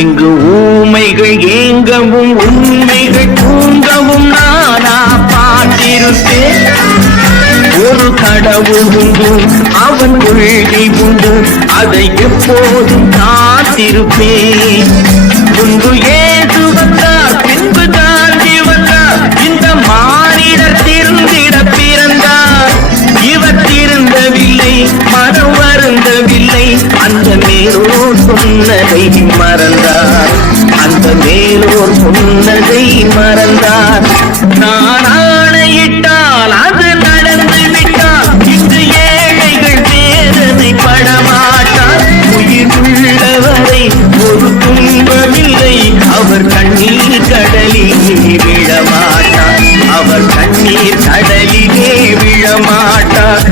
இங்கு ஊமைகள் ஏங்கவும் உண்மைகள் தூங்கவும் நானா பார்த்திருப்பேன். ஒரு கடவுள் உண்டு, அவன் கொள்கை உண்டு, அதை எப்போதும் காத்திருப்பேன். முன்பு ஏசு வந்தார், பின்பு காந்தி வந்தார், இந்த மானிடர் திருந்திட பிறந்தார். இவர் திருந்தவில்லை, மனம் வருந்தவில்லை, அந்த மேலோர் சொன்னதை மறந்தார். அந்த மேலோர் சொன்னதை மறந்தார். நான் ஆணையிட்டால் அது நடந்து விட்டால் இங்கு ஏழைகள் வேதனை படமாட்டார். உயிர் உள்ளவரை ஒரு துன்பமில்லை, அவர் கண்ணீர் கடலிலே விழமாட்டார். அவர் கண்ணீர் கடலிலே விழமாட்டார்.